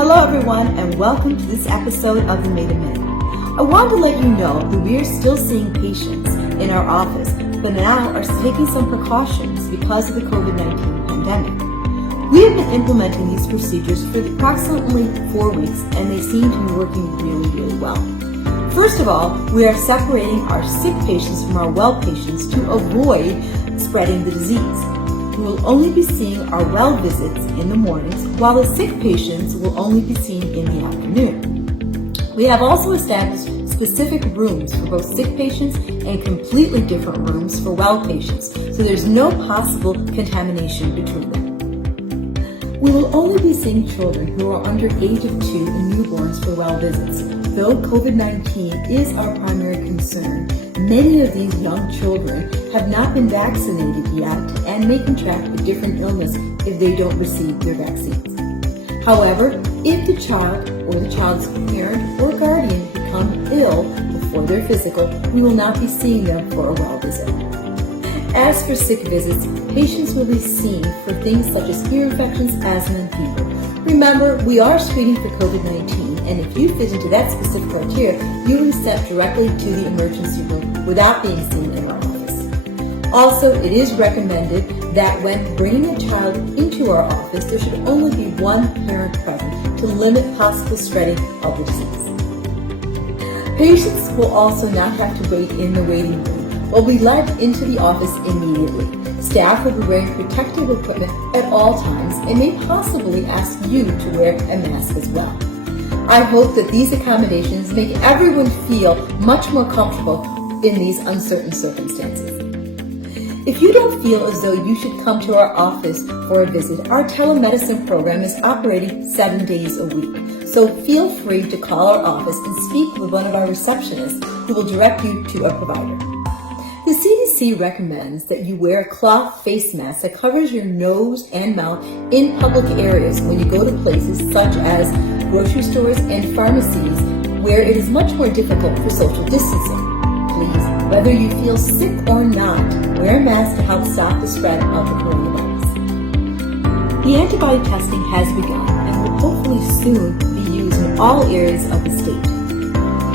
Hello everyone, and welcome to this episode of the Made a Minute. I want to let you know that we are still seeing patients in our office, but now are taking some precautions because of the COVID-19 pandemic. We have been implementing these procedures for approximately 4 weeks, and they seem to be working really well. First of all, we are separating our sick patients from our well patients to avoid spreading the disease. We will only be seeing our well visits in the mornings, while the sick patients will only be seen in the afternoon. We have also established specific rooms for both sick patients and completely different rooms for well patients, so there's no possible contamination between them. We will only be seeing children who are under age of 2 and newborns for well visits. Though COVID-19 is our primary concern, many of these young children have not been vaccinated yet and may contract a different illness if they don't receive their vaccines. However, if the child or the child's parent or guardian become ill before their physical, we will not be seeing them for a well visit. As for sick visits, patients will be seen for things such as ear infections, asthma, and fever. Remember, we are screening for COVID-19, and if you fit into that specific criteria, you will be sent directly to the emergency room without being seen in our office. Also, it is recommended that when bringing a child into our office, there should only be one parent present to limit possible spreading of the disease. Patients will also not have to wait in the waiting room, but will be led into the office immediately. Staff will be wearing protective equipment at all times and may possibly ask you to wear a mask as well. I hope that these accommodations make everyone feel much more comfortable in these uncertain circumstances. If you don't feel as though you should come to our office for a visit, our telemedicine program is operating 7 days a week. So feel free to call our office and speak with one of our receptionists who will direct you to a provider. The CDC recommends that you wear a cloth face mask that covers your nose and mouth in public areas when you go to places such as grocery stores and pharmacies where it is much more difficult for social distancing. Please, whether you feel sick or not, wear a mask to help stop the spread of the coronavirus. The antibody testing has begun and will hopefully soon be used in all areas of the state.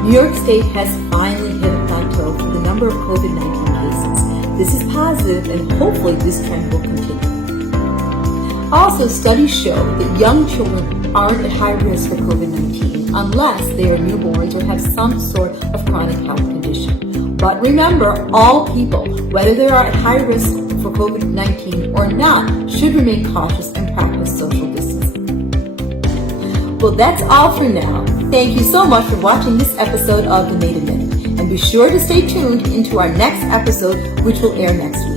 New York State has finally hit a plateau for the number of COVID-19 cases. This is positive, and hopefully this trend will continue. Also, studies show that young children aren't at high risk for COVID-19 unless they are newborns or have some sort of chronic health condition. But remember, all people, whether they are at high risk for COVID-19 or not, should remain cautious and practice social distancing. Well, that's all for now. Thank you so much for watching this episode of The Made a Minute, and be sure to stay tuned into our next episode, which will air next week.